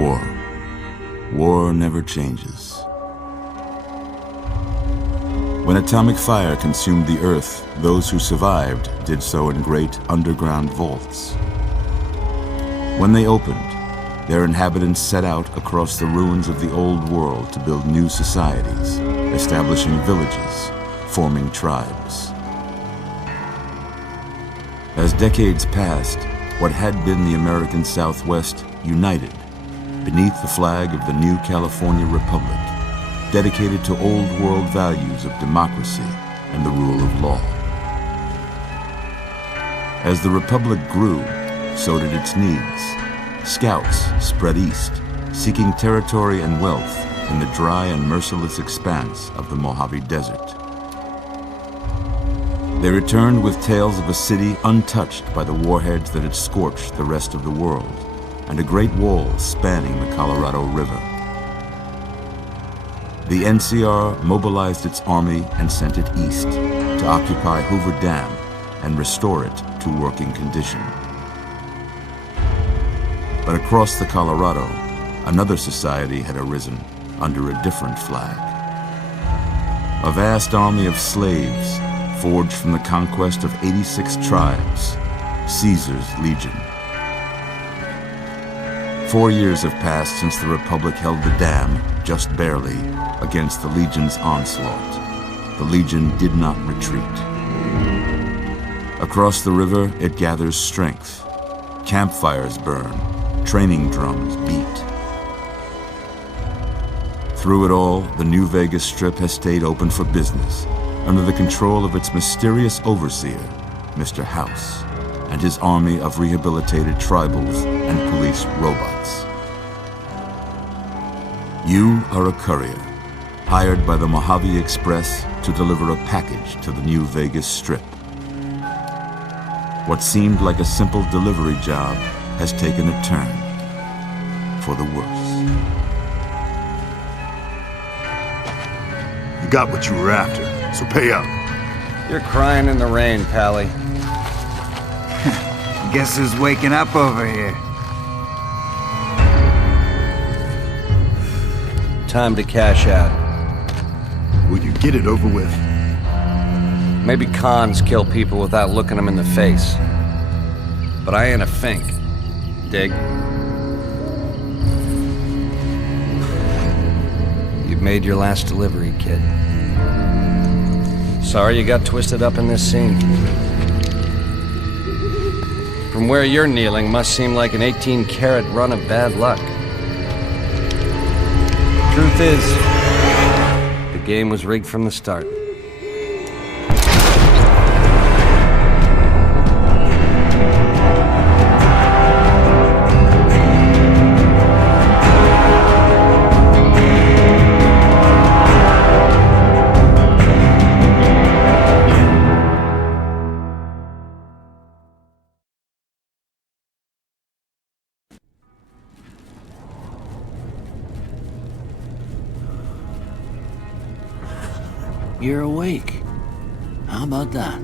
War. War never changes. When atomic fire consumed the Earth, those who survived did so in great underground vaults. When they opened, their inhabitants set out across the ruins of the old world to build new societies, establishing villages, forming tribes. As decades passed, what had been the American Southwest united beneath the flag of the new California Republic, dedicated to old world values of democracy and the rule of law. As the Republic grew, so did its needs. Scouts spread east, seeking territory and wealth in the dry and merciless expanse of the Mojave Desert. They returned with tales of a city untouched by the warheads that had scorched the rest of the world, and a great wall spanning the Colorado River. The NCR mobilized its army and sent it east to occupy Hoover Dam and restore it to working condition. But across the Colorado, another society had arisen under a different flag. A vast army of slaves forged from the conquest of 86 tribes, Caesar's Legion. 4 years have passed since the Republic held the dam, just barely, against the Legion's onslaught. The Legion did not retreat. Across the river, it gathers strength. Campfires burn, training drums beat. Through it all, the New Vegas Strip has stayed open for business, under the control of its mysterious overseer, Mr. House, and his army of rehabilitated tribals and police robots. You are a courier, hired by the Mojave Express to deliver a package to the New Vegas Strip. What seemed like a simple delivery job has taken a turn for the worse. You got what you were after, so pay up. You're crying in the rain, Pally. Guess who's waking up over here? Time to cash out. Will you get it over with? Maybe cons kill people without looking them in the face. But I ain't a fink. Dig? You've made your last delivery, kid. Sorry you got twisted up in this scene. From where you're kneeling must seem like an 18-carat run of bad luck. Truth is, the game was rigged from the start. You're awake. How about that?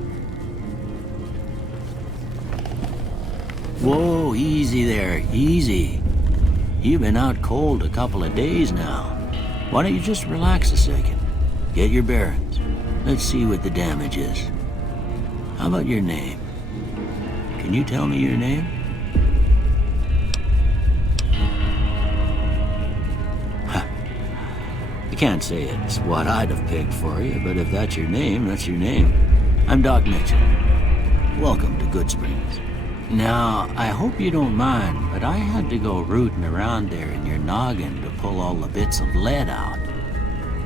Whoa, easy there, easy. You've been out cold a couple of days now. Why don't you just relax a second? Get your bearings. Let's see what the damage is. How about your name? Can you tell me your name? I can't say it's what I'd have picked for you, but if that's your name, that's your name. I'm Doc Mitchell. Welcome to Goodsprings. Now, I hope you don't mind, but I had to go rooting around there in your noggin to pull all the bits of lead out.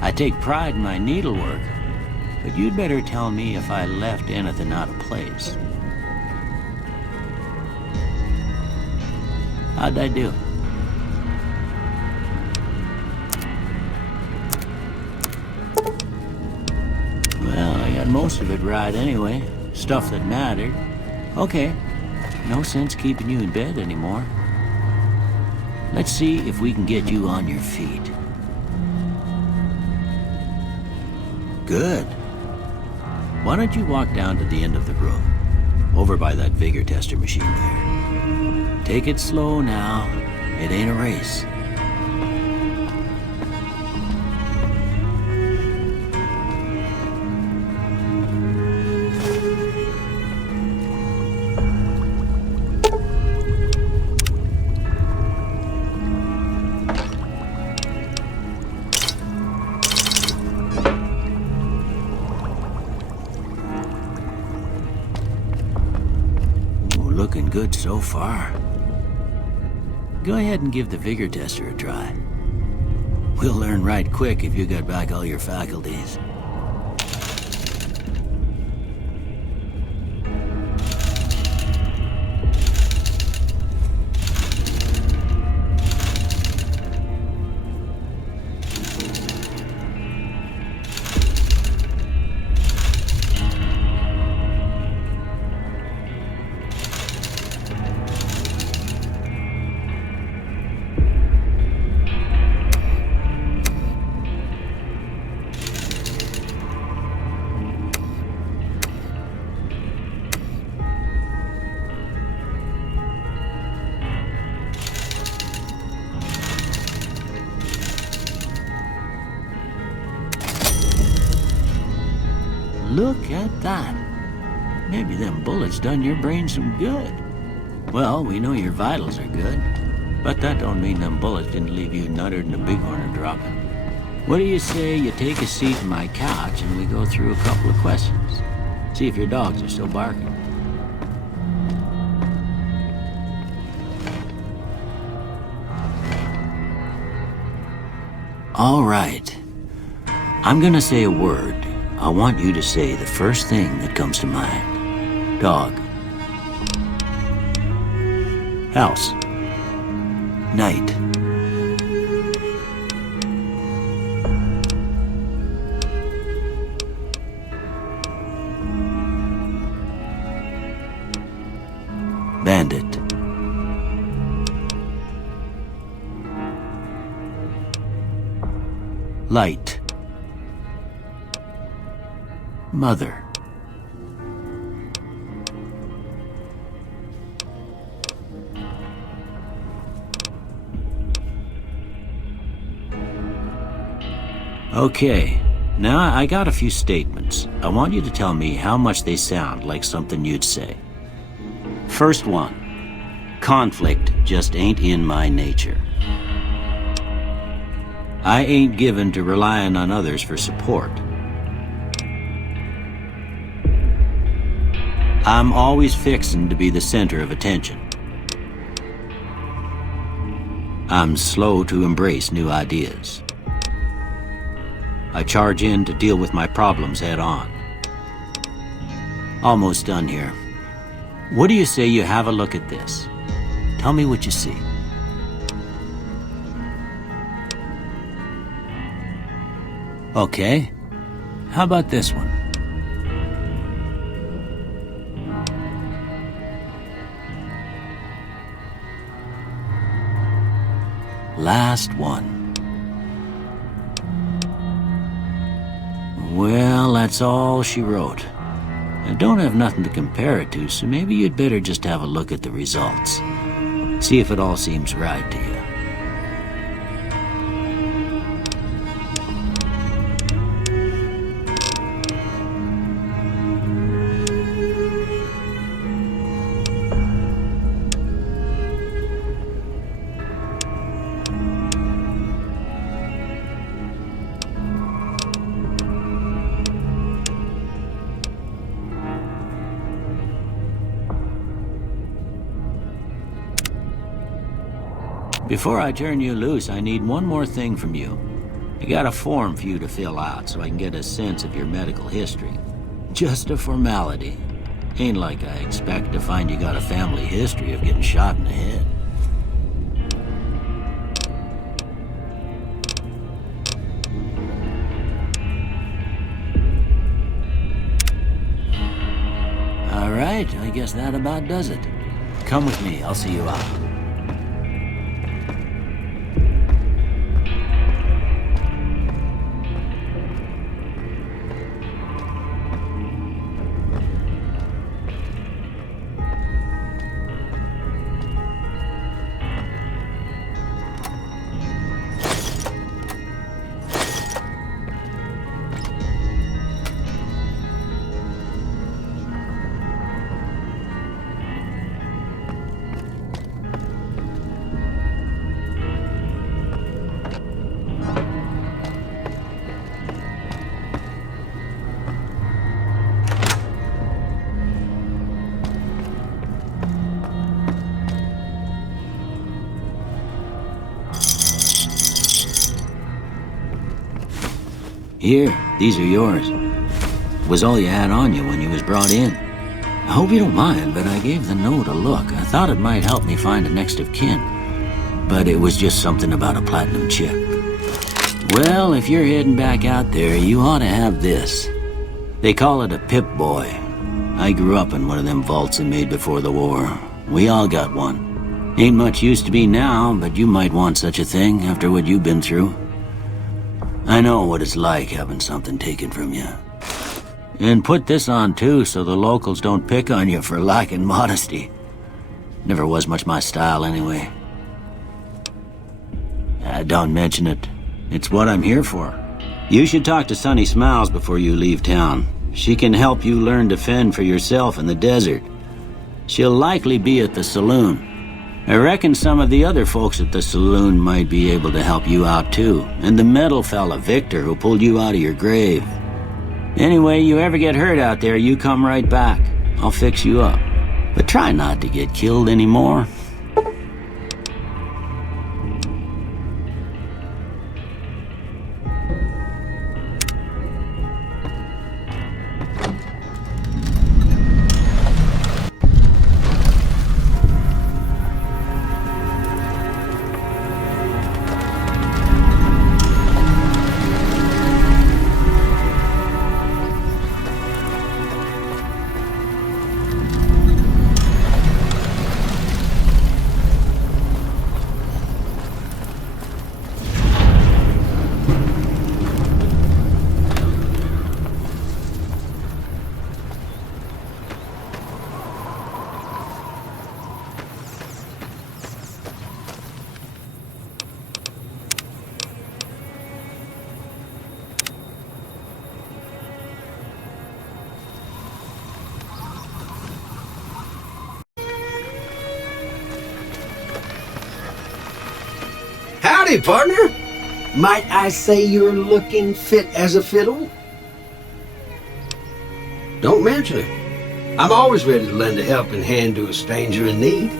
I take pride in my needlework, but you'd better tell me if I left anything out of place. How'd I do? Well, I got most of it right anyway. Stuff that mattered. Okay. No sense keeping you in bed anymore. Let's see if we can get you on your feet. Good. Why don't you walk down to the end of the room? Over by that vigor tester machine there. Take it slow now. It ain't a race. looking good so far. Go ahead and give the vigor tester a try. We'll learn right quick if you got back all your faculties. Look at that. Maybe them bullets done your brain some good. Well, we know your vitals are good, but that don't mean them bullets didn't leave you nuttered in a bighorn or dropping. What do you say you take a seat on my couch and we go through a couple of questions? See if your dogs are still barking. All right. I'm gonna say a word. I want you to say the first thing that comes to mind. Dog. House. Night. Bandit. Light. Mother. Okay, now I got a few statements. I want you to tell me how much they sound like something you'd say. First one, conflict just ain't in my nature. I ain't given to relying on others for support. I'm always fixin' to be the center of attention. I'm slow to embrace new ideas. I charge in to deal with my problems head on. Almost done here. What do you say you have a look at this? Tell me what you see. Okay. How about this one? Last one. Well, that's all she wrote. I don't have nothing to compare it to, so maybe you'd better just have a look at the results. See if it all seems right to you. Before I turn you loose, I need one more thing from you. I got a form for you to fill out so I can get a sense of your medical history. Just a formality. Ain't like I expect to find you got a family history of getting shot in the head. All right, I guess that about does it. Come with me, I'll see you out. Here, these are yours. It was all you had on you when you was brought in. I hope you don't mind, but I gave the note a look. I thought it might help me find a next of kin. But it was just something about a platinum chip. Well, if you're heading back out there, you ought to have this. They call it a Pip-Boy. I grew up in one of them vaults they made before the war. We all got one. Ain't much use to be now, but you might want such a thing after what you've been through. I know what it's like having something taken from you. And put this on too, so the locals don't pick on you for lacking modesty. Never was much my style anyway. Don't mention it. It's what I'm here for. You should talk to Sunny Smiles before you leave town. She can help you learn to fend for yourself in the desert. She'll likely be at the saloon. I reckon some of the other folks at the saloon might be able to help you out too. And the metal fella, Victor, who pulled you out of your grave. Anyway, you ever get hurt out there, you come right back. I'll fix you up. But try not to get killed anymore. Howdy, partner. Might I say you're looking fit as a fiddle? Don't mention it. I'm always ready to lend a helping hand to a stranger in need.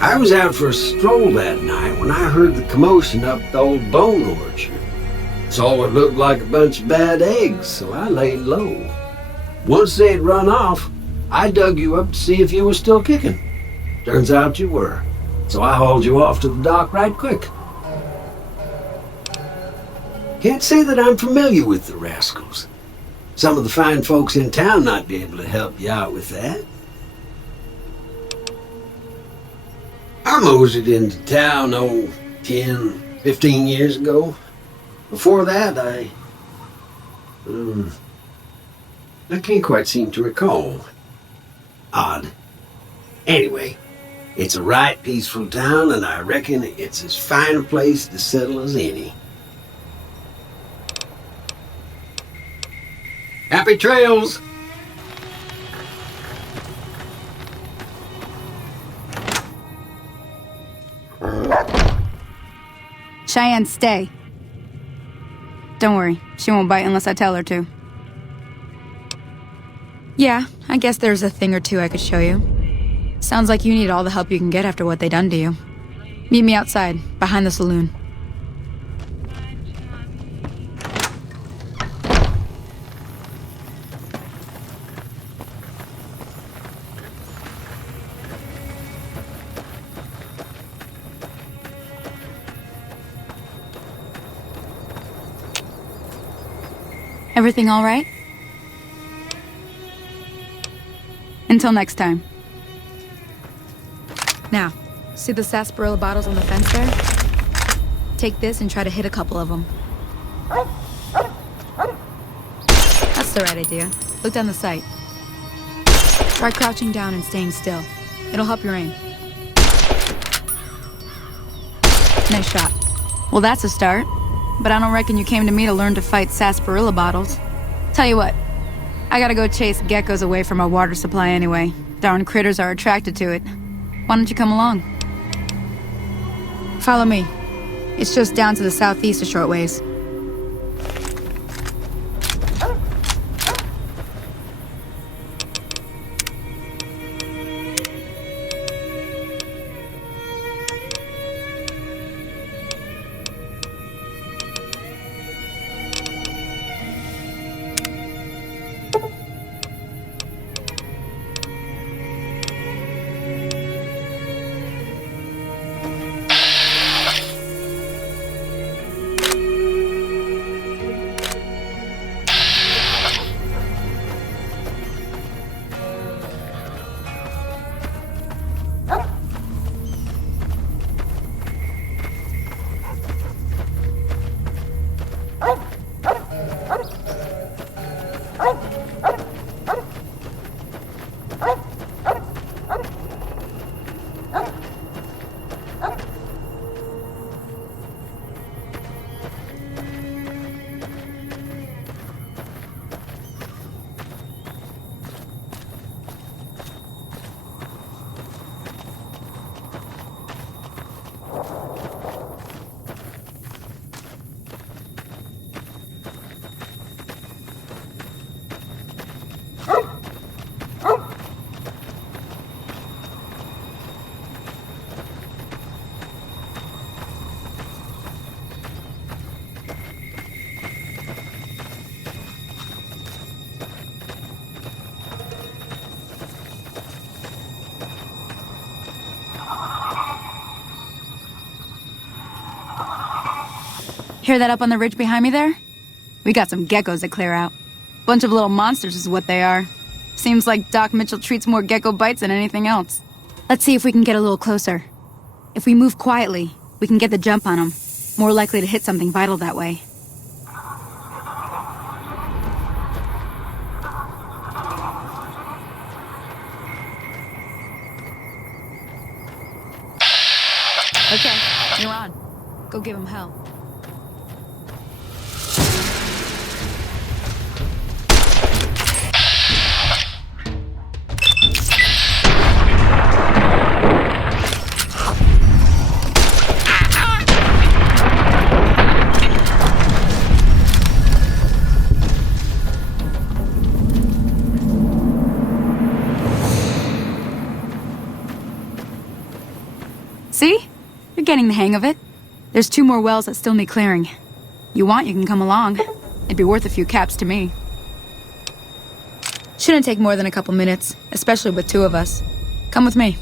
I was out for a stroll that night when I heard the commotion up the old bone orchard. Saw what looked like a bunch of bad eggs, so I laid low. Once they had run off, I dug you up to see if you were still kicking. Turns out you were. So I hauled you off to the dock right quick. Can't say that I'm familiar with the rascals. Some of the fine folks in town might be able to help you out with that. I moseyed into town, 10, 15 years ago. Before that, I can't quite seem to recall. Odd. Anyway, it's a right peaceful town, and I reckon it's as fine a place to settle as any. Happy trails! Cheyenne, stay. Don't worry, she won't bite unless I tell her to. Yeah, I guess there's a thing or two I could show you. Sounds like you need all the help you can get after what they done to you. Meet me outside, behind the saloon. Everything all right? Until next time. Now, see the sarsaparilla bottles on the fence there? Take this and try to hit a couple of them. That's the right idea. Look down the sight. Try crouching down and staying still. It'll help your aim. Nice shot. Well, that's a start. But I don't reckon you came to me to learn to fight sarsaparilla bottles. Tell you what, I gotta go chase geckos away from our water supply anyway. Darn critters are attracted to it. Why don't you come along? Follow me. It's just down to the southeast a short ways. Hear that up on the ridge behind me there? We got some geckos to clear out. Bunch of little monsters is what they are. Seems like Doc Mitchell treats more gecko bites than anything else. Let's see if we can get a little closer. If we move quietly, we can get the jump on them. More likely to hit something vital that way. Okay, you're on. Go give him hell. See? You're getting the hang of it. There's 2 more wells that still need clearing. You want, you can come along. It'd be worth a few caps to me. Shouldn't take more than a couple minutes, especially with 2 of us. Come with me.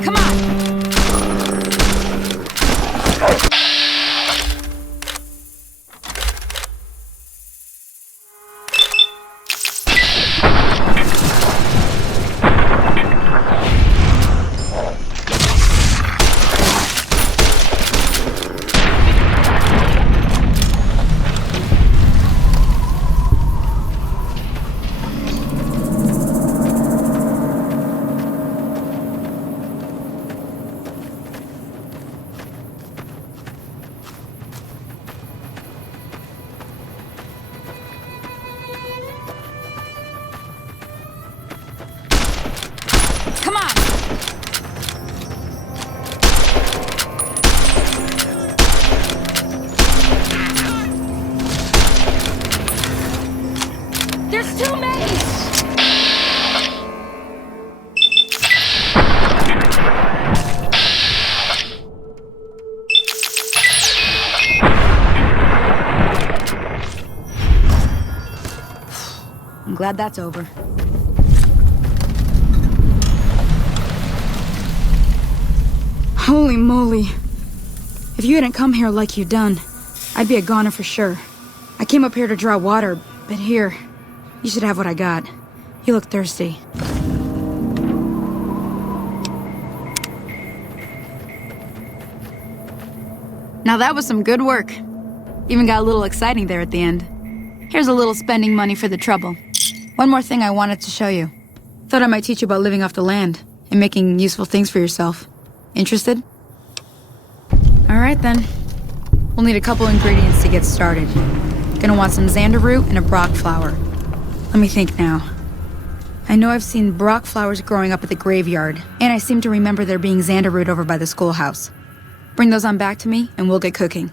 Come on! Come on! There's too many! I'm glad that's over. Holy moly. If you hadn't come here like you done, I'd be a goner for sure. I came up here to draw water, but here, you should have what I got. You look thirsty. Now that was some good work. Even got a little exciting there at the end. Here's a little spending money for the trouble. One more thing I wanted to show you. Thought I might teach you about living off the land and making useful things for yourself. Interested? Alright then. We'll need a couple ingredients to get started. Gonna want some xander root and a brock flower. Let me think now. I know I've seen brock flowers growing up at the graveyard, and I seem to remember there being xander root over by the schoolhouse. Bring those on back to me, and we'll get cooking.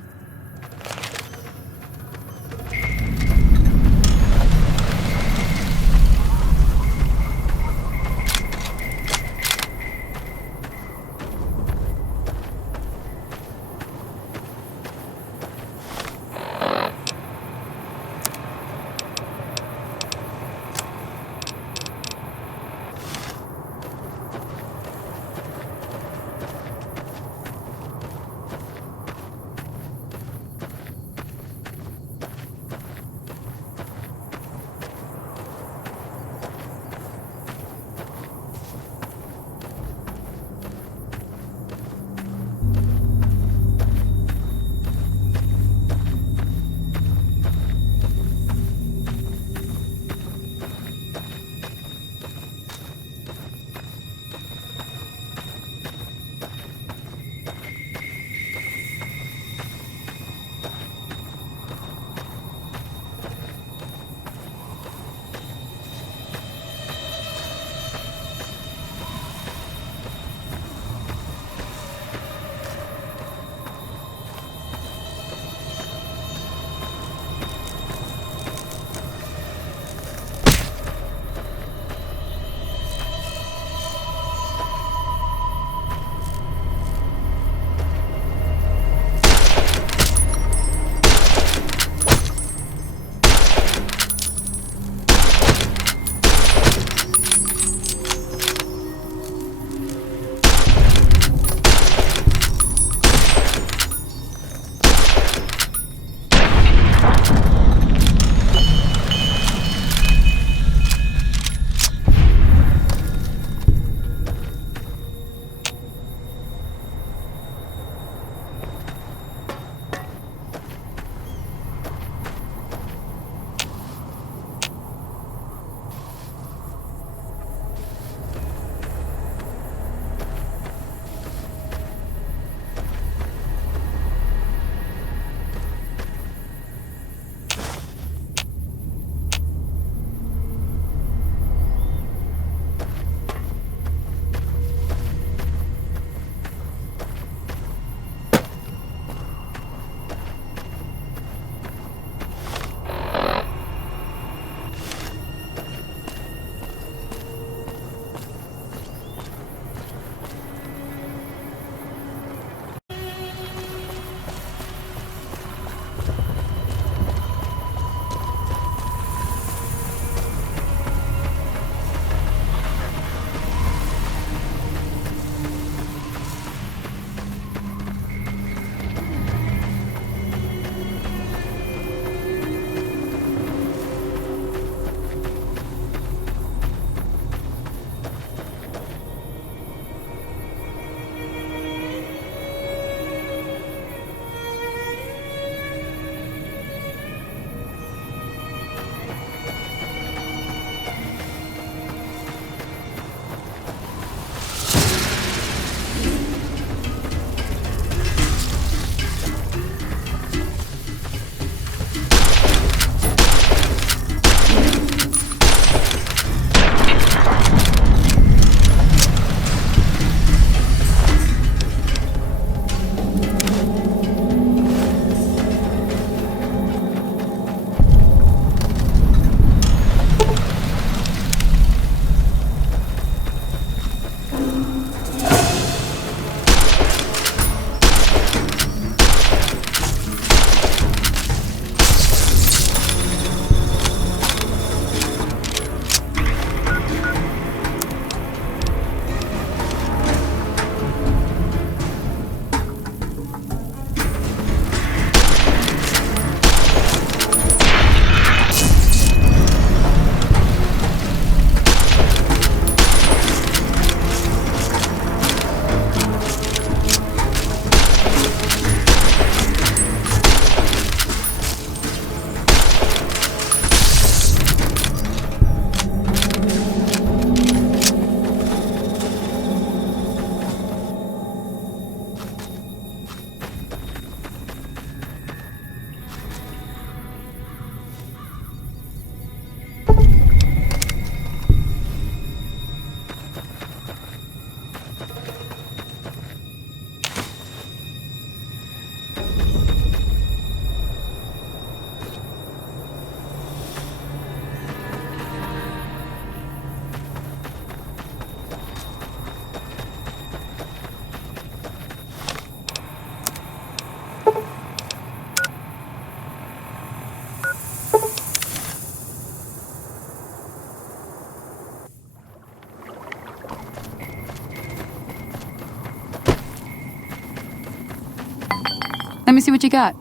Let me see what you got.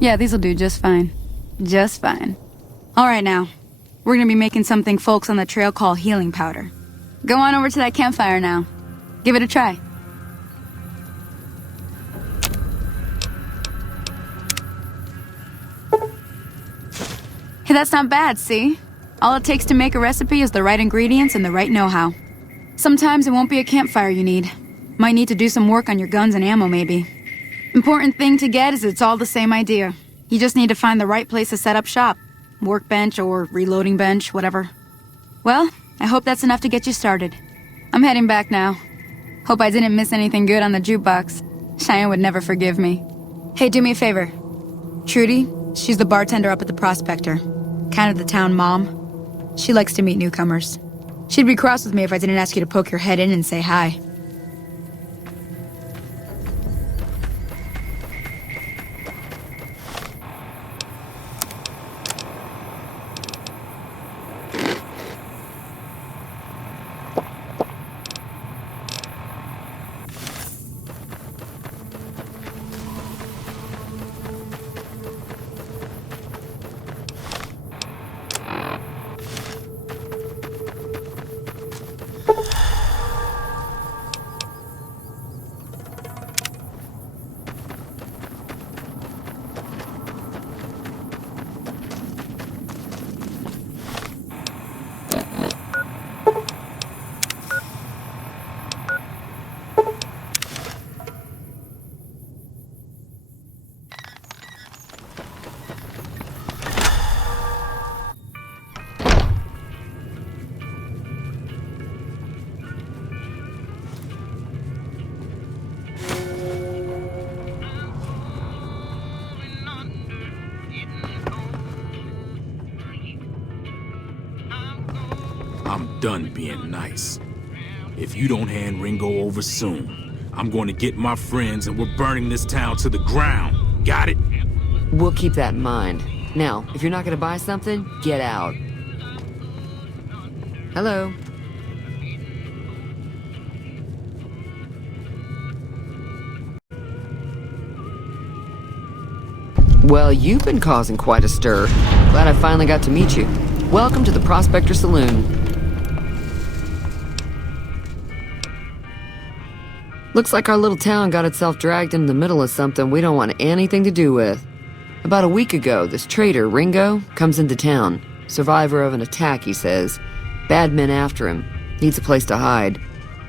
Yeah, these'll do just fine. Just fine. All right now. We're gonna be making something folks on the trail call healing powder. Go on over to that campfire now. Give it a try. Hey, that's not bad, see? All it takes to make a recipe is the right ingredients and the right know-how. Sometimes it won't be a campfire you need. Might need to do some work on your guns and ammo, maybe. Important thing to get is it's all the same idea. You just need to find the right place to set up shop. Workbench or reloading bench, whatever. Well, I hope that's enough to get you started. I'm heading back now. Hope I didn't miss anything good on the jukebox. Cheyenne would never forgive me. Hey, do me a favor. Trudy, she's the bartender up at the Prospector. Kind of the town mom. She likes to meet newcomers. She'd be cross with me if I didn't ask you to poke your head in and say hi. I'm done being nice. If you don't hand Ringo over soon, I'm going to get my friends and we're burning this town to the ground. Got it? We'll keep that in mind. Now, if you're not gonna buy something, get out. Hello? Well, you've been causing quite a stir. Glad I finally got to meet you. Welcome to the Prospector Saloon. Looks like our little town got itself dragged into the middle of something we don't want anything to do with. About a week ago, this traitor, Ringo, comes into town. Survivor of an attack, he says. Bad men after him. Needs a place to hide.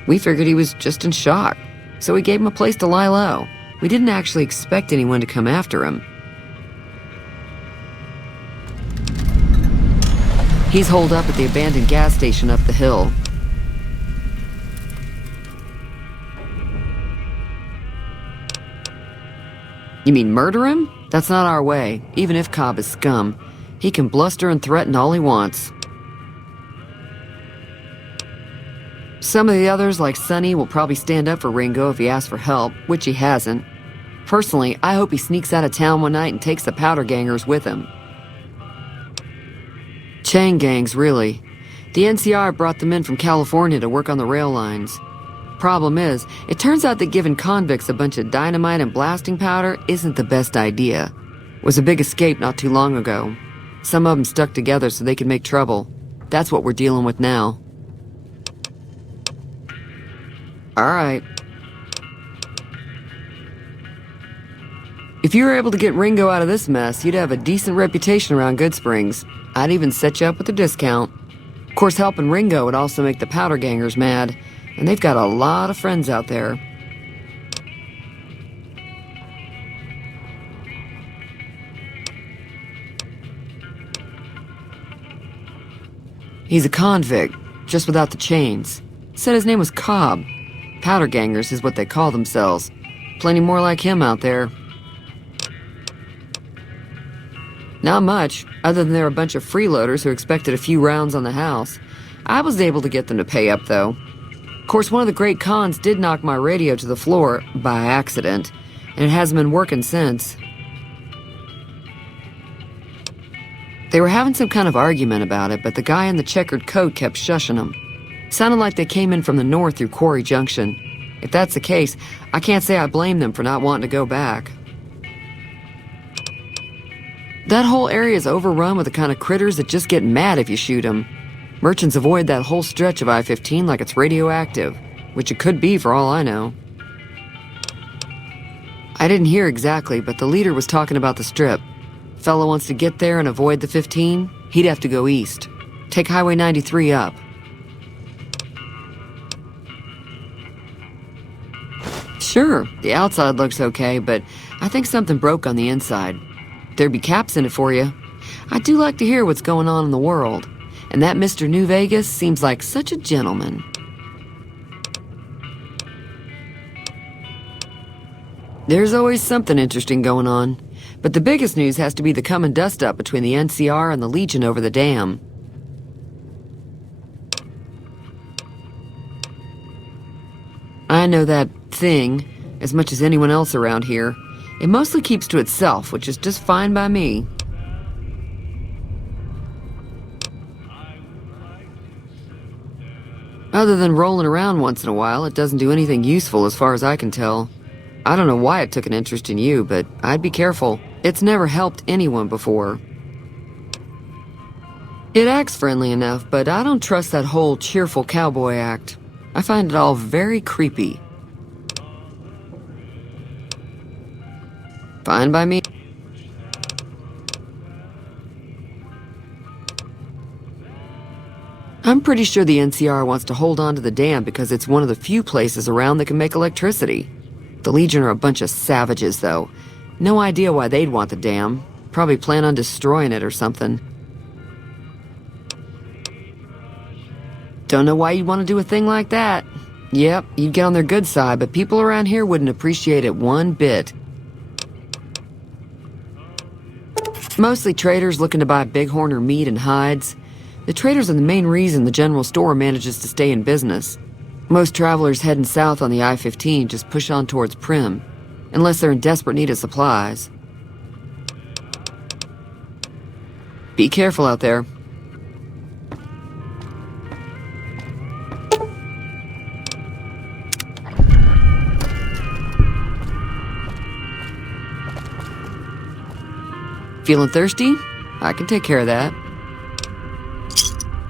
We figured he was just in shock, so we gave him a place to lie low. We didn't actually expect anyone to come after him. He's holed up at the abandoned gas station up the hill. You mean murder him? That's not our way, even if Cobb is scum. He can bluster and threaten all he wants. Some of the others, like Sonny, will probably stand up for Ringo if he asks for help, which he hasn't. Personally, I hope he sneaks out of town one night and takes the powder gangers with him. Chain gangs, really. The NCR brought them in from California to work on the rail lines. Problem is, it turns out that giving convicts a bunch of dynamite and blasting powder isn't the best idea. It was a big escape not too long ago. Some of them stuck together so they could make trouble. That's what we're dealing with now. Alright. If you were able to get Ringo out of this mess, you'd have a decent reputation around Goodsprings. I'd even set you up with a discount. Of course, helping Ringo would also make the powder gangers mad, and they've got a lot of friends out there. He's a convict, just without the chains. Said his name was Cobb. Powder gangers is what they call themselves. Plenty more like him out there. Not much, other than they're a bunch of freeloaders who expected a few rounds on the house. I was able to get them to pay up, though. Of course, one of the great cons did knock my radio to the floor, by accident, and it hasn't been working since. They were having some kind of argument about it, but the guy in the checkered coat kept shushing them. Sounded like they came in from the north through Quarry Junction. If that's the case, I can't say I blame them for not wanting to go back. That whole area is overrun with the kind of critters that just get mad if you shoot them. Merchants avoid that whole stretch of I-15 like it's radioactive, which it could be for all I know. I didn't hear exactly, but the leader was talking about the Strip. Fellow wants to get there and avoid the 15, he'd have to go east. Take Highway 93 up. Sure, the outside looks okay, but I think something broke on the inside. There'd be caps in it for you. I do like to hear what's going on in the world, and that Mr. New Vegas seems like such a gentleman. There's always something interesting going on, but the biggest news has to be the coming dust-up between the NCR and the Legion over the dam. I know that thing as much as anyone else around here. It mostly keeps to itself, which is just fine by me. Other than rolling around once in a while, it doesn't do anything useful as far as I can tell. I don't know why it took an interest in you, but I'd be careful. It's never helped anyone before. It acts friendly enough, but I don't trust that whole cheerful cowboy act. I find it all very creepy. Fine by me. I'm pretty sure the NCR wants to hold on to the dam because it's one of the few places around that can make electricity. The Legion are a bunch of savages, though. No idea why they'd want the dam. Probably plan on destroying it or something. Don't know why you'd want to do a thing like that. Yep, you'd get on their good side, but people around here wouldn't appreciate it one bit. Mostly traders looking to buy bighorn or meat and hides. The traders are the main reason the general store manages to stay in business. Most travelers heading south on the I-15 just push on towards Primm, unless they're in desperate need of supplies. Be careful out there. Feeling thirsty? I can take care of that.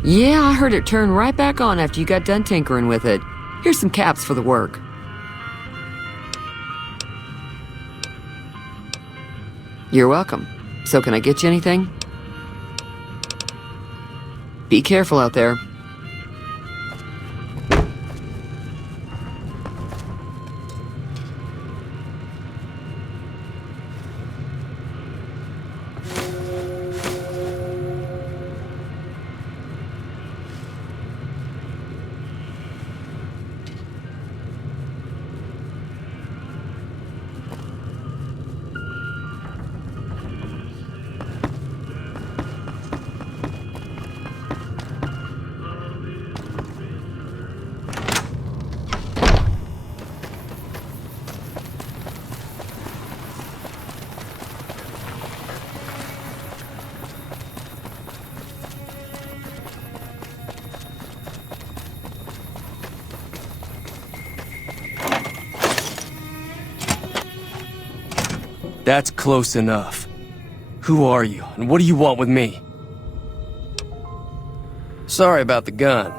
Yeah, I heard it turn right back on after you got done tinkering with it. Here's some caps for the work. You're welcome. So can I get you anything? Be careful out there. That's close enough. Who are you, and what do you want with me? Sorry about the gun.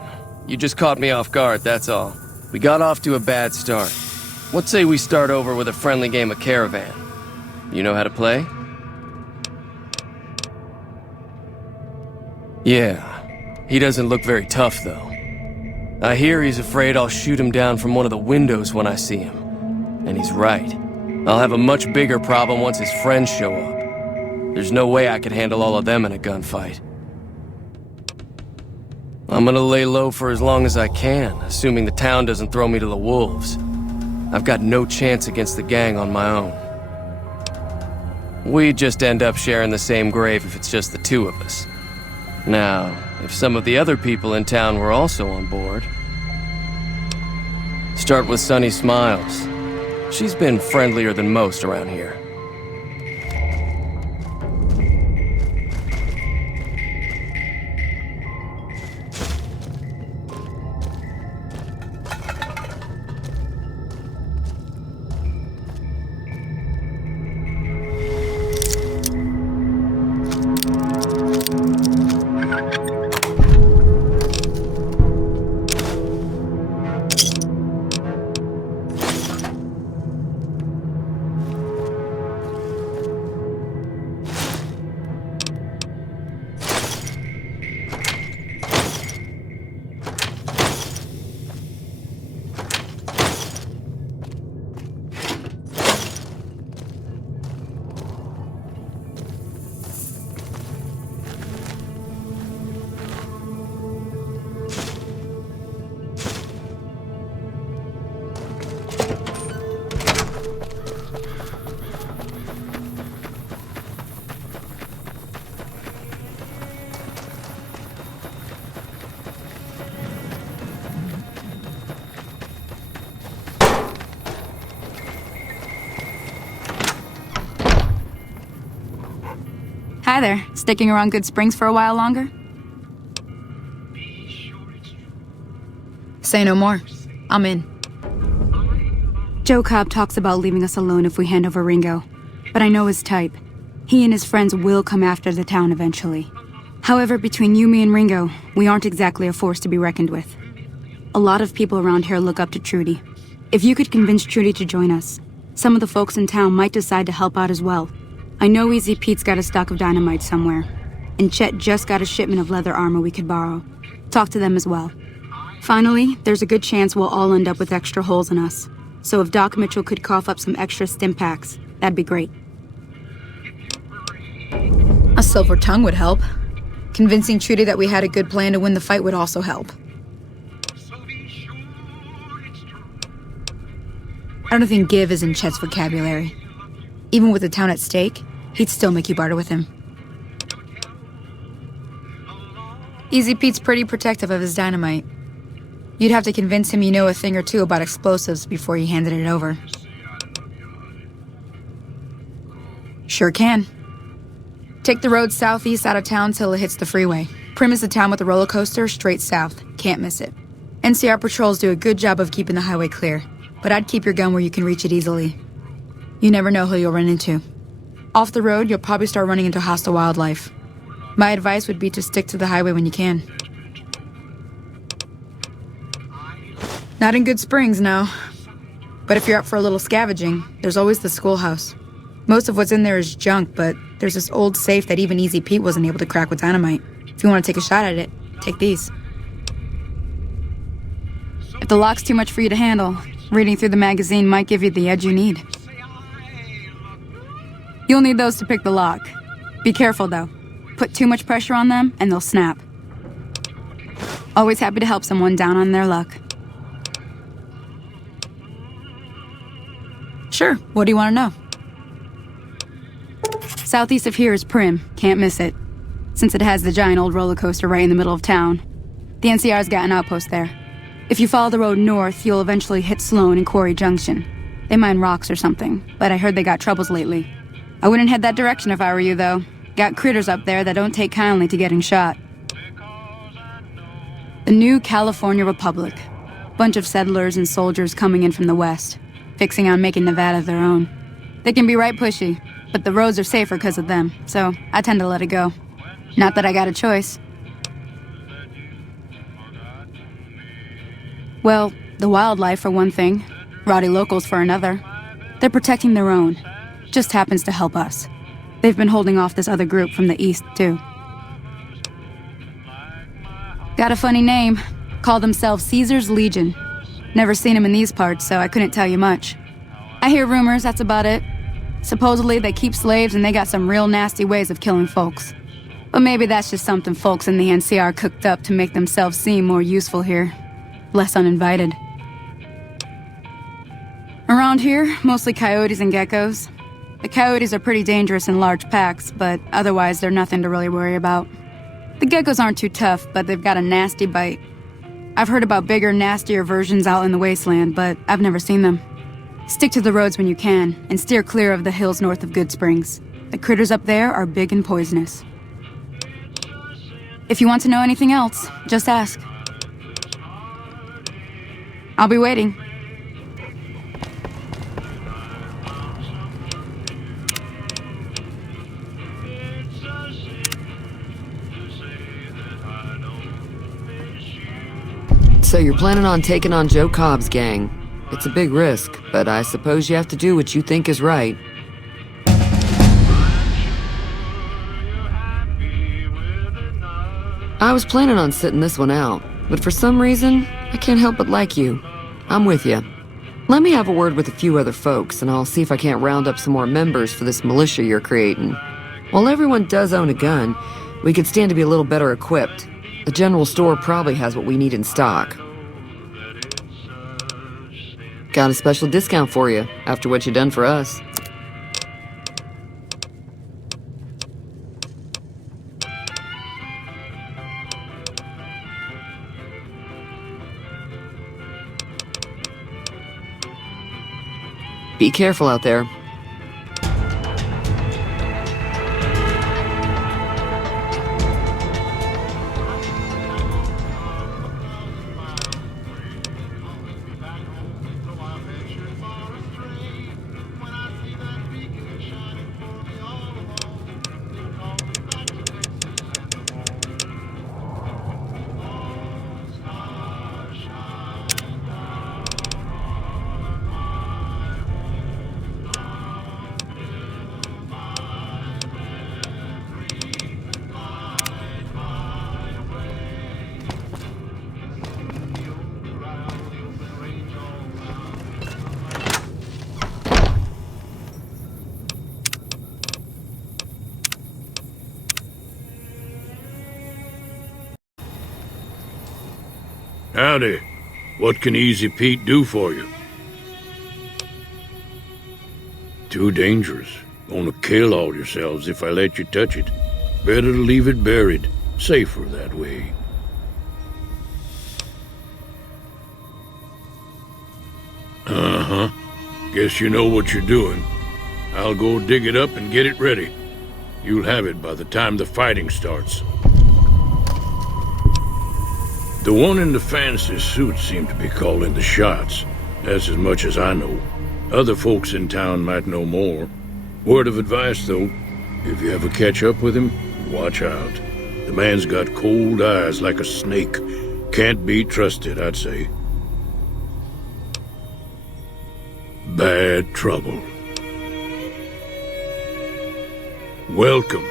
You just caught me off guard, that's all. We got off to a bad start. Let's say we start over with a friendly game of Caravan. You know how to play? Yeah. He doesn't look very tough, though. I hear he's afraid I'll shoot him down from one of the windows when I see him. And he's right. I'll have a much bigger problem once his friends show up. There's no way I could handle all of them in a gunfight. I'm gonna lay low for as long as I can, assuming the town doesn't throw me to the wolves. I've got no chance against the gang on my own. We'd just end up sharing the same grave if it's just the two of us. Now, if some of the other people in town were also on board... Start with Sunny Smiles. She's been friendlier than most around here. Hi there. Sticking around Good Springs for a while longer? Say no more. I'm in. Joe Cobb talks about leaving us alone if we hand over Ringo. But I know his type. He and his friends will come after the town eventually. However, between you, me, and Ringo, we aren't exactly a force to be reckoned with. A lot of people around here look up to Trudy. If you could convince Trudy to join us, some of the folks in town might decide to help out as well. I know Easy Pete's got a stock of dynamite somewhere, and Chet just got a shipment of leather armor we could borrow. Talk to them as well. Finally, there's a good chance we'll all end up with extra holes in us. So if Doc Mitchell could cough up some extra stim packs, that'd be great. A silver tongue would help. Convincing Trudy that we had a good plan to win the fight would also help. I don't think give is in Chet's vocabulary. Even with the town at stake, he'd still make you barter with him. Easy Pete's pretty protective of his dynamite. You'd have to convince him you know a thing or two about explosives before you handed it over. Sure can. Take the road southeast out of town till it hits the freeway. Prim is the town with the roller coaster straight south. Can't miss it. NCR patrols do a good job of keeping the highway clear, but I'd keep your gun where you can reach it easily. You never know who you'll run into. Off the road, you'll probably start running into hostile wildlife. My advice would be to stick to the highway when you can. Not in Good Springs, no. But if you're up for a little scavenging, there's always the schoolhouse. Most of what's in there is junk, but there's this old safe that even Easy Pete wasn't able to crack with dynamite. If you want to take a shot at it, take these. If the lock's too much for you to handle, reading through the magazine might give you the edge you need. You'll need those to pick the lock. Be careful, though. Put too much pressure on them, and they'll snap. Always happy to help someone down on their luck. Sure, what do you want to know? Southeast of here is Prim. Can't miss it. Since it has the giant old roller coaster right in the middle of town. The NCR's got an outpost there. If you follow the road north, you'll eventually hit Sloan and Quarry Junction. They mine rocks or something, but I heard they got troubles lately. I wouldn't head that direction if I were you, though. Got critters up there that don't take kindly to getting shot. The new California Republic. Bunch of settlers and soldiers coming in from the west, fixing on making Nevada their own. They can be right pushy, but the roads are safer because of them, so I tend to let it go. Not that I got a choice. Well, the wildlife for one thing, rowdy locals for another. They're protecting their own. Just happens to help us. They've been holding off this other group from the east, too. Got a funny name. Call themselves Caesar's Legion. Never seen them in these parts, so I couldn't tell you much. I hear rumors, that's about it. Supposedly they keep slaves and they got some real nasty ways of killing folks. But maybe that's just something folks in the NCR cooked up to make themselves seem more useful here. Less uninvited. Around here, mostly coyotes and geckos. The coyotes are pretty dangerous in large packs, but otherwise they're nothing to really worry about. The geckos aren't too tough, but they've got a nasty bite. I've heard about bigger, nastier versions out in the wasteland, but I've never seen them. Stick to the roads when you can, and steer clear of the hills north of Good Springs. The critters up there are big and poisonous. If you want to know anything else, just ask. I'll be waiting. So you're planning on taking on Joe Cobb's gang. It's a big risk, but I suppose you have to do what you think is right. I was planning on sitting this one out, but for some reason, I can't help but like you. I'm with you. Let me have a word with a few other folks, and I'll see if I can't round up some more members for this militia you're creating. While everyone does own a gun, we could stand to be a little better equipped. The general store probably has what we need in stock. Got a special discount for you, after what you done for us. Be careful out there. Howdy. What can Easy Pete do for you? Too dangerous. Gonna kill all yourselves if I let you touch it. Better to leave it buried. Safer that way. Uh-huh. Guess you know what you're doing. I'll go dig it up and get it ready. You'll have it by the time the fighting starts. The one in the fancy suit seemed to be calling the shots. That's as much as I know. Other folks in town might know more. Word of advice, though, if you ever catch up with him, watch out. The man's got cold eyes like a snake. Can't be trusted, I'd say. Bad trouble. Welcome.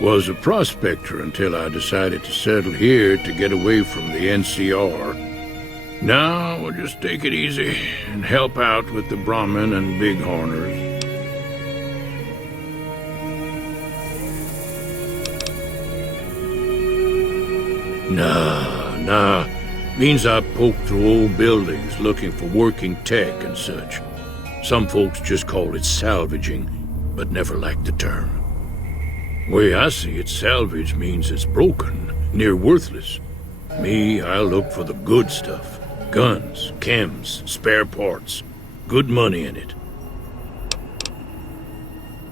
Was a prospector until I decided to settle here to get away from the NCR. Now we'll just take it easy and help out with the Brahmin and Bighorners. Nah. Means I poke through old buildings looking for working tech and such. Some folks just call it salvaging, but never liked the term. Way I see it, salvage means it's broken, near worthless. Me, I look for the good stuff. Guns, chems, spare parts. Good money in it.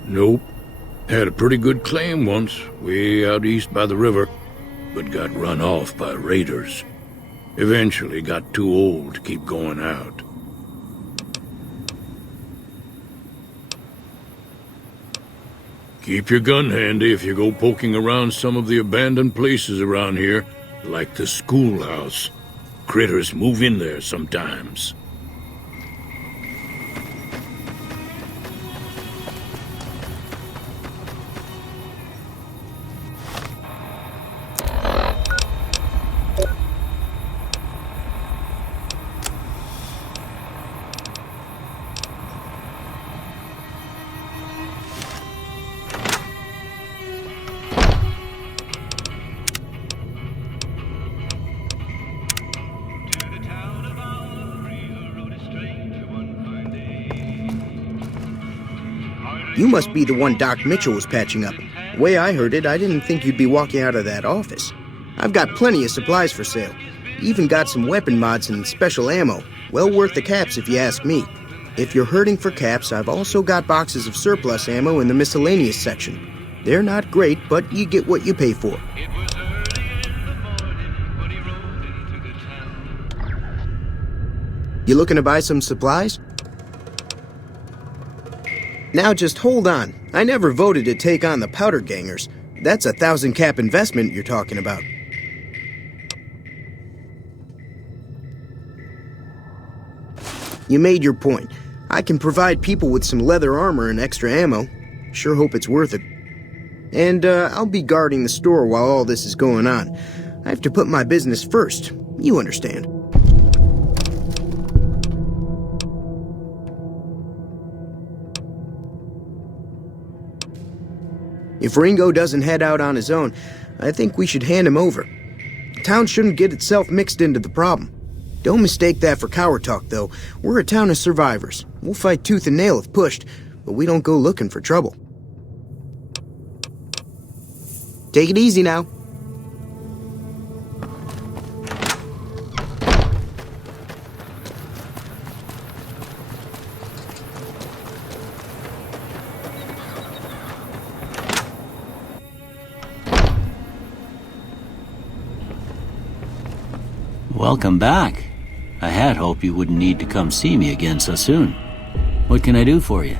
Nope. Had a pretty good claim once, way out east by the river, but got run off by raiders. Eventually got too old to keep going out. Keep your gun handy if you go poking around some of the abandoned places around here, like the schoolhouse. Critters move in there sometimes. You must be the one Doc Mitchell was patching up. The way I heard it, I didn't think you'd be walking out of that office. I've got plenty of supplies for sale. Even got some weapon mods and special ammo. Well worth the caps if you ask me. If you're hurting for caps, I've also got boxes of surplus ammo in the miscellaneous section. They're not great, but you get what you pay for. You looking to buy some supplies? Now just hold on. I never voted to take on the Powder Gangers. That's a 1,000 cap investment you're talking about. You made your point. I can provide people with some leather armor and extra ammo. Sure hope it's worth it. And I'll be guarding the store while all this is going on. I have to put my business first. You understand. If Ringo doesn't head out on his own, I think we should hand him over. The town shouldn't get itself mixed into the problem. Don't mistake that for coward talk, though. We're a town of survivors. We'll fight tooth and nail if pushed, but we don't go looking for trouble. Take it easy now. Welcome back. I had hoped you wouldn't need to come see me again so soon. What can I do for you?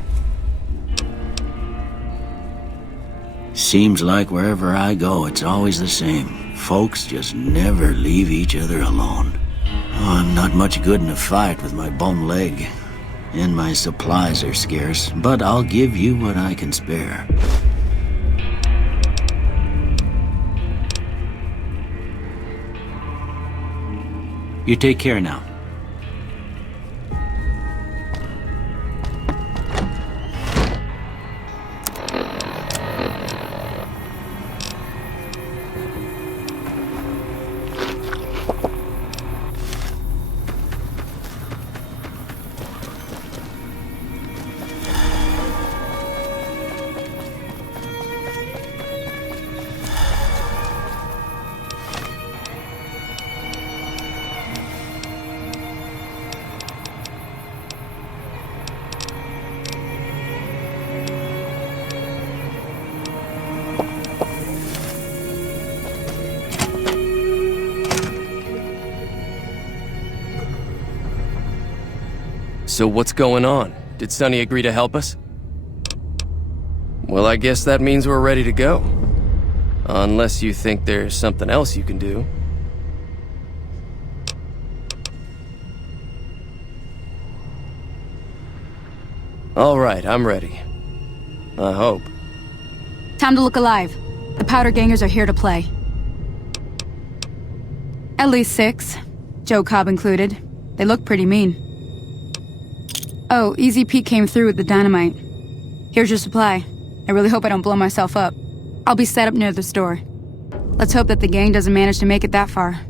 Seems like wherever I go, it's always the same. Folks just never leave each other alone. Oh, I'm not much good in a fight with my bum leg. And my supplies are scarce, but I'll give you what I can spare. You take care now. So what's going on? Did Sonny agree to help us? Well, I guess that means we're ready to go. Unless you think there's something else you can do. All right, I'm ready. I hope. Time to look alive. The Powder Gangers are here to play. At least 6, Joe Cobb included. They look pretty mean. Oh, Easy Pete came through with the dynamite. Here's your supply. I really hope I don't blow myself up. I'll be set up near the store. Let's hope that the gang doesn't manage to make it that far.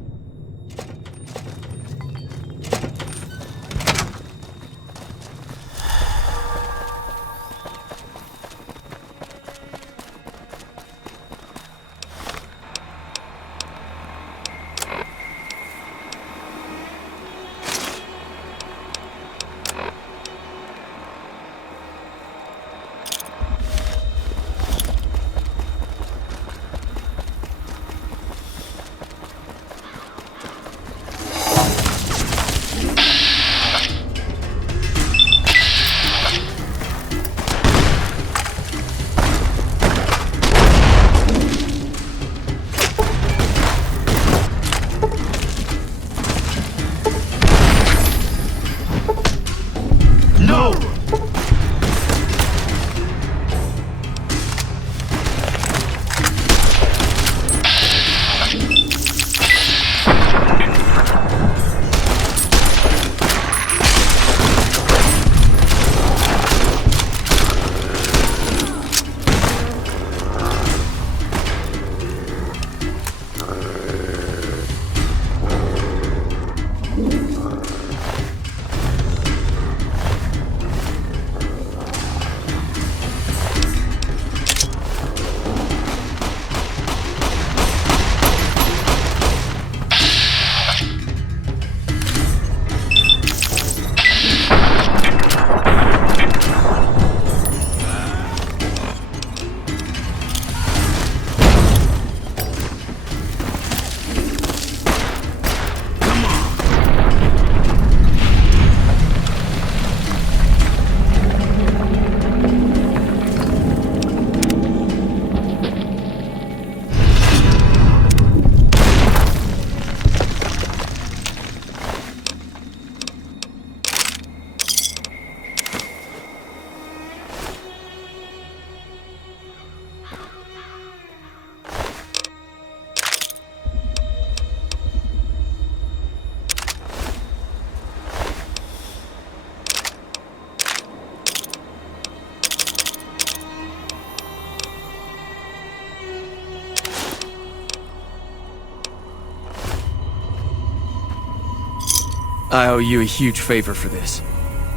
I owe you a huge favor for this.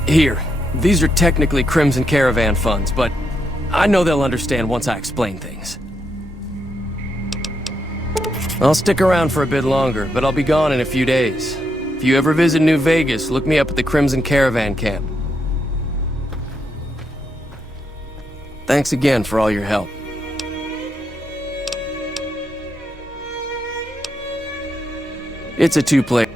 Here, these are technically Crimson Caravan funds, but I know they'll understand once I explain things. I'll stick around for a bit longer, but I'll be gone in a few days. If you ever visit New Vegas, look me up at the Crimson Caravan camp. Thanks again for all your help. It's a two-player.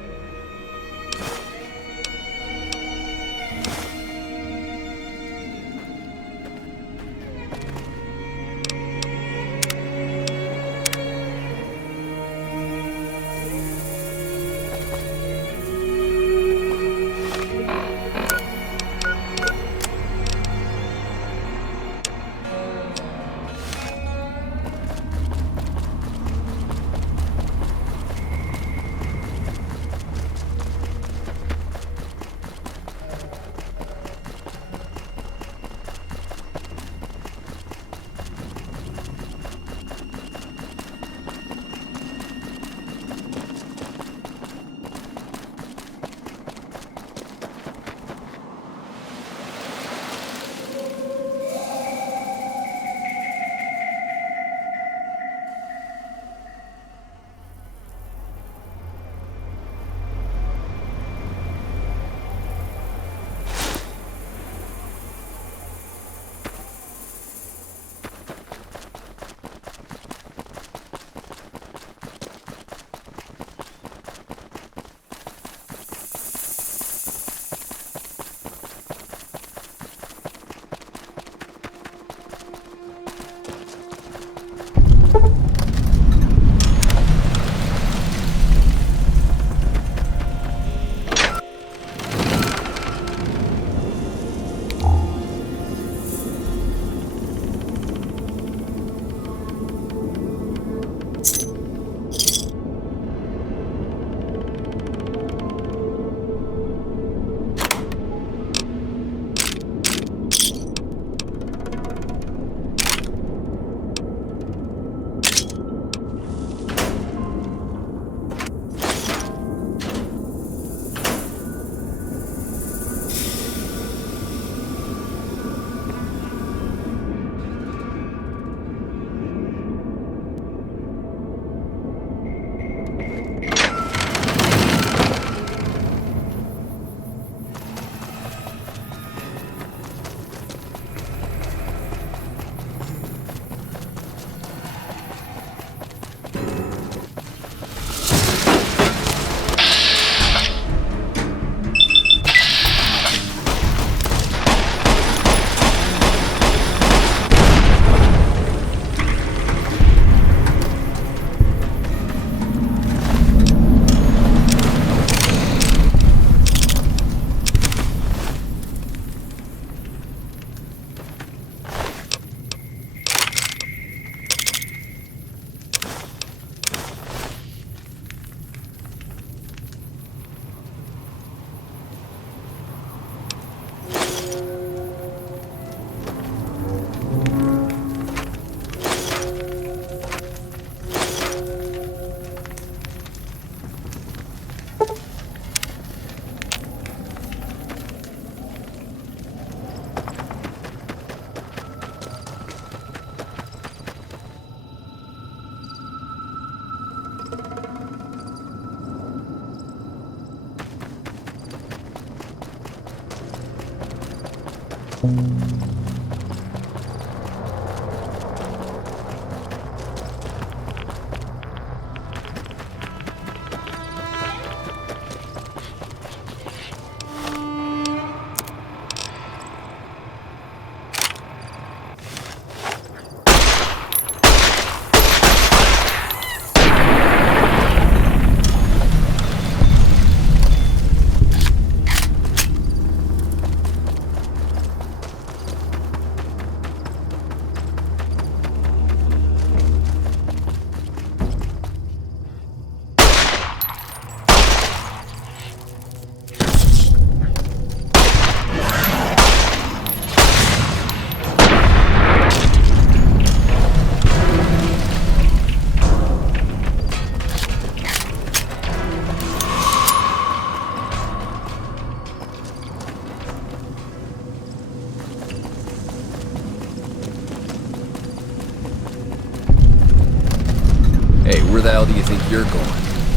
Where the hell do you think you're going?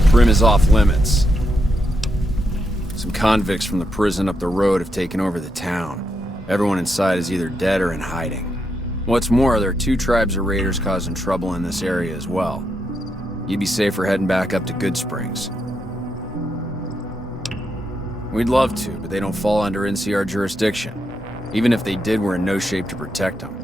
Primm is off limits. Some convicts from the prison up the road have taken over the town. Everyone inside is either dead or in hiding. What's more, there are 2 tribes of raiders causing trouble in this area as well. You'd be safer heading back up to Goodsprings. We'd love to, but they don't fall under NCR jurisdiction. Even if they did, we're in no shape to protect them.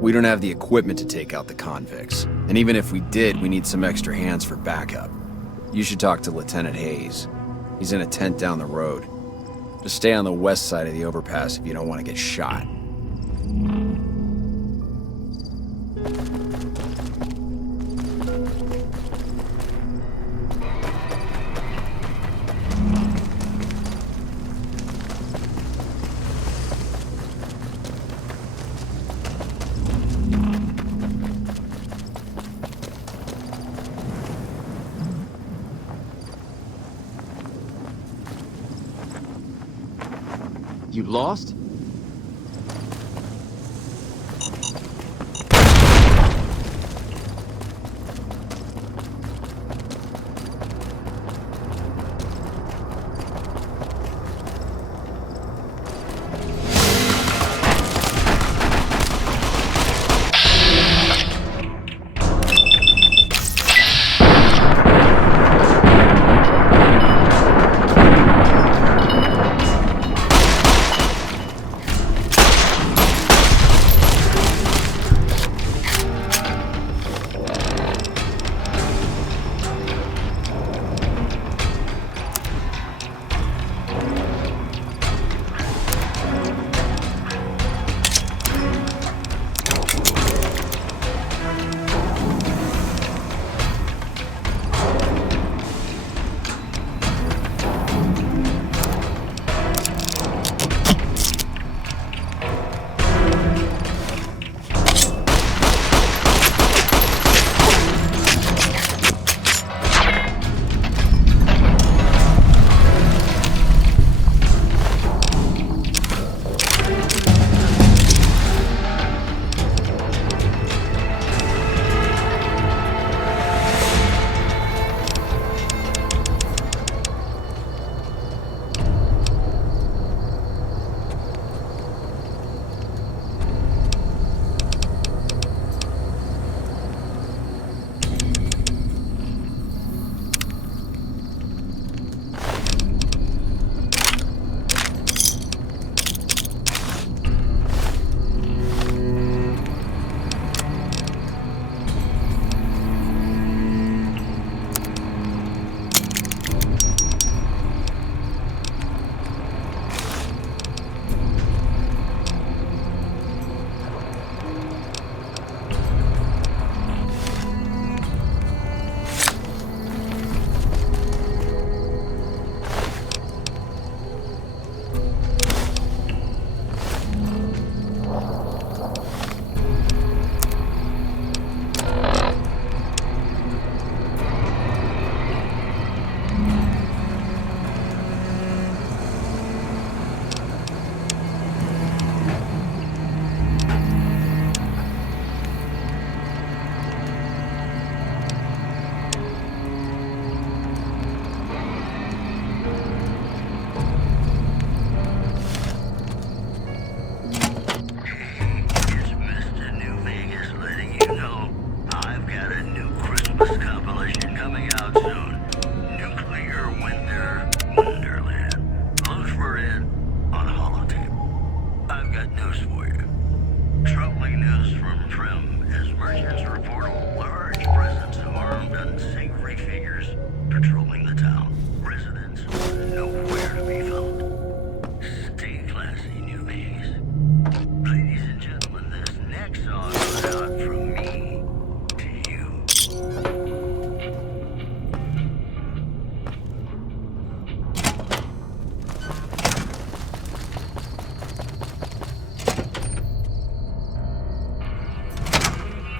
We don't have the equipment to take out the convicts. And even if we did, we need some extra hands for backup. You should talk to Lieutenant Hayes. He's in a tent down the road. Just stay on the west side of the overpass if you don't want to get shot. You lost?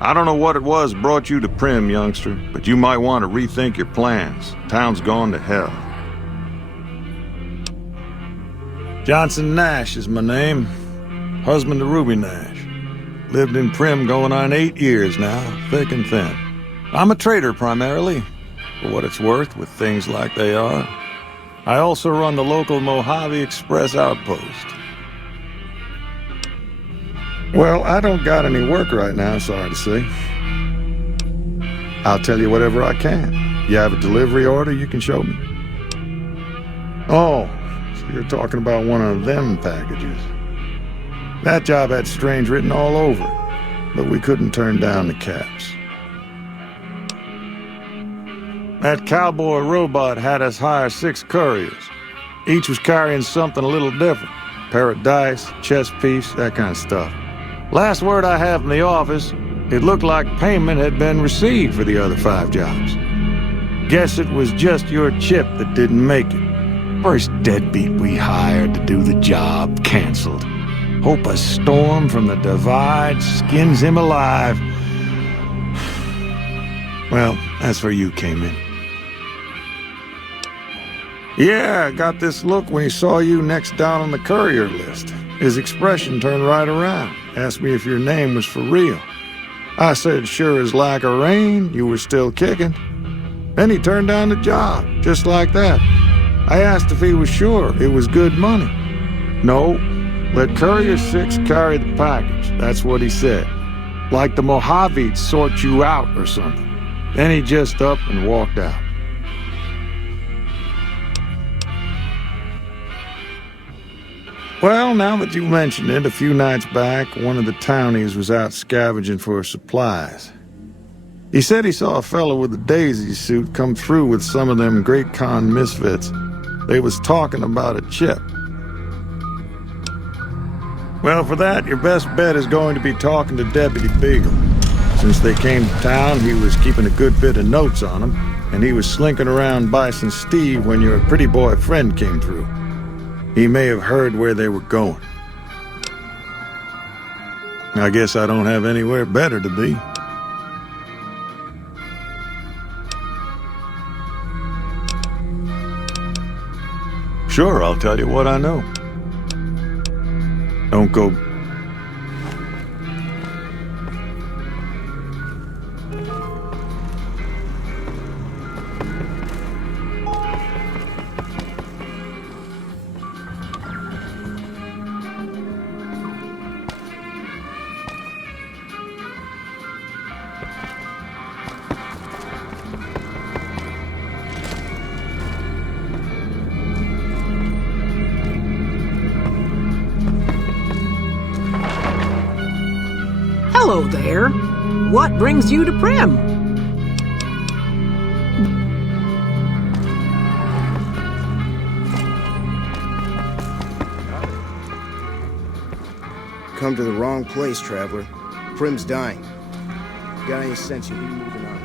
I don't know what it was brought you to Primm, youngster, but you might want to rethink your plans. Town's gone to hell. Johnson Nash is my name. Husband to Ruby Nash. Lived in Primm going on 8 years now, thick and thin. I'm a trader primarily, for what it's worth with things like they are. I also run the local Mojave Express outpost. Well, I don't got any work right now, sorry to say. I'll tell you whatever I can. You have a delivery order you can show me? Oh, so you're talking about one of them packages. That job had Strange written all over it, but we couldn't turn down the caps. That cowboy robot had us hire 6 couriers. Each was carrying something a little different. Pair of dice, chess piece, that kind of stuff. Last word I have from the office, it looked like payment had been received for the other 5 jobs. Guess it was just your chip that didn't make it. First deadbeat we hired to do the job canceled. Hope a storm from the divide skins him alive. Well, that's where you came in. Yeah, I got this look when he saw you next down on the courier list. His expression turned right around, asked me if your name was for real. I said sure as like a rain, you were still kicking. Then he turned down the job, just like that. I asked if he was sure it was good money. No, let Courier 6 carry the package, that's what he said. Like the Mojave'd sort you out or something. Then he just up and walked out. Well, now that you mention it, a few nights back, one of the townies was out scavenging for supplies. He said he saw a fellow with a daisy suit come through with some of them Great Khan misfits. They was talking about a chip. Well, for that, your best bet is going to be talking to Deputy Beagle. Since they came to town, he was keeping a good bit of notes on them, and he was slinking around Bison Steve when your pretty boy friend came through. He may have heard where they were going. I guess I don't have anywhere better to be. Sure, I'll tell you what I know. Don't go... Hello there. What brings you to Primm? Come to the wrong place, traveler. Primm's dying. Got any sense you'll be moving on?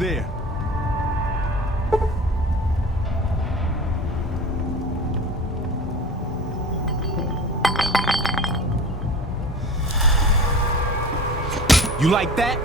there. You like that?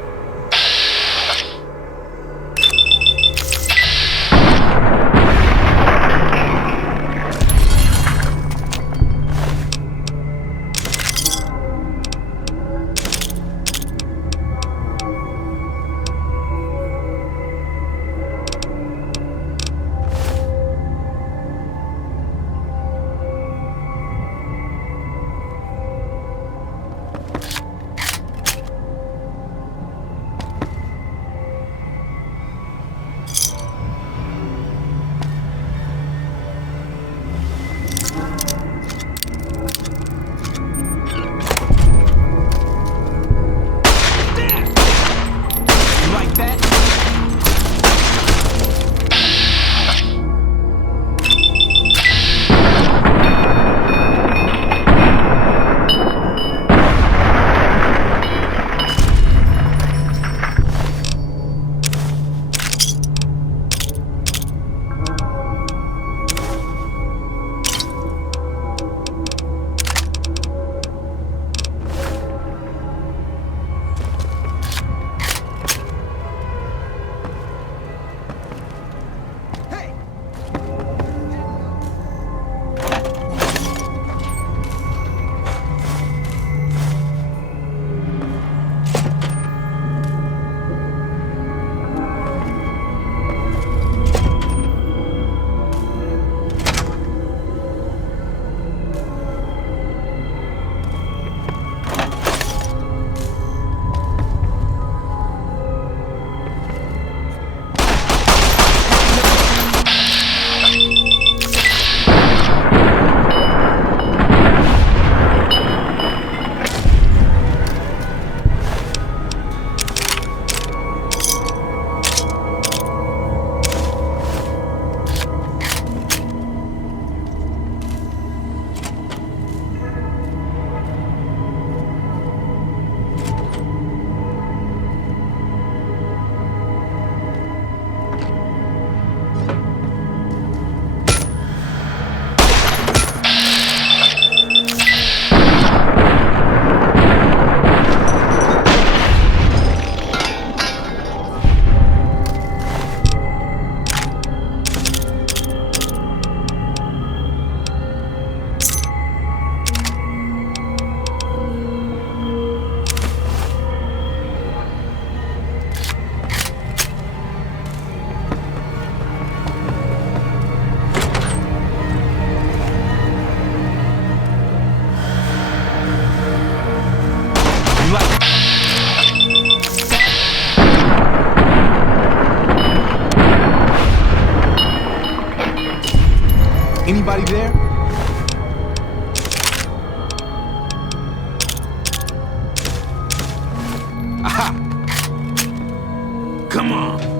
Anybody there? Aha! Come on.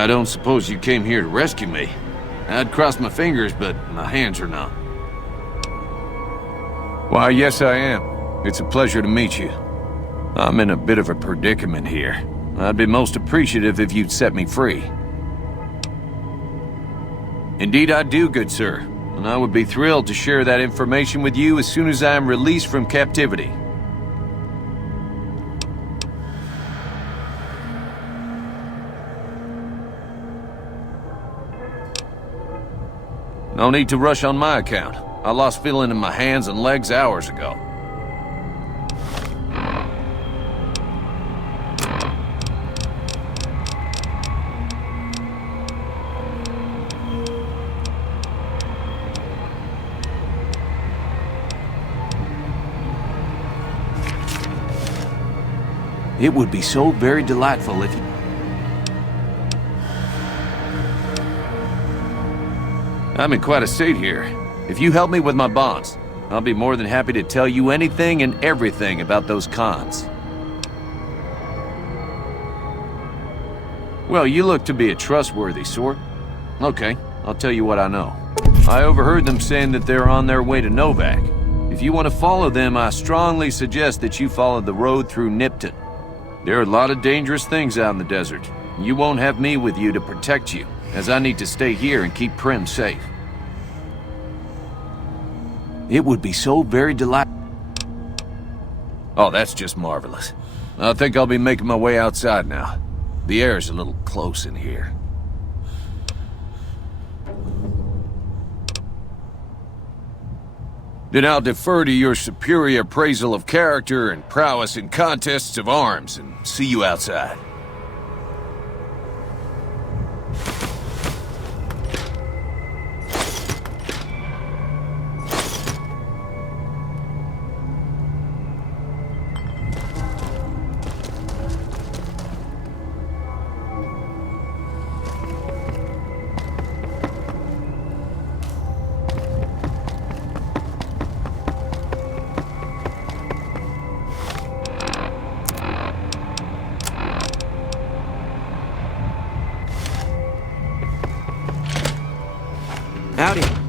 I don't suppose you came here to rescue me. I'd cross my fingers, but my hands are numb. Why, yes I am. It's a pleasure to meet you. I'm in a bit of a predicament here. I'd be most appreciative if you'd set me free. Indeed I do, good sir, and I would be thrilled to share that information with you as soon as I am released from captivity. No need to rush on my account. I lost feeling in my hands and legs hours ago. It would be so very delightful if you... I'm in quite a state here. If you help me with my bonds, I'll be more than happy to tell you anything and everything about those cons. Well, you look to be a trustworthy sort. Okay, I'll tell you what I know. I overheard them saying that they're on their way to Novak. If you want to follow them, I strongly suggest that you follow the road through Nipton. There are a lot of dangerous things out in the desert. You won't have me with you to protect you, as I need to stay here and keep Primm safe. It would be so very delightful. Oh, that's just marvelous. I think I'll be making my way outside now. The air's a little close in here. Then I'll defer to your superior appraisal of character and prowess in contests of arms, and see you outside. Howdy.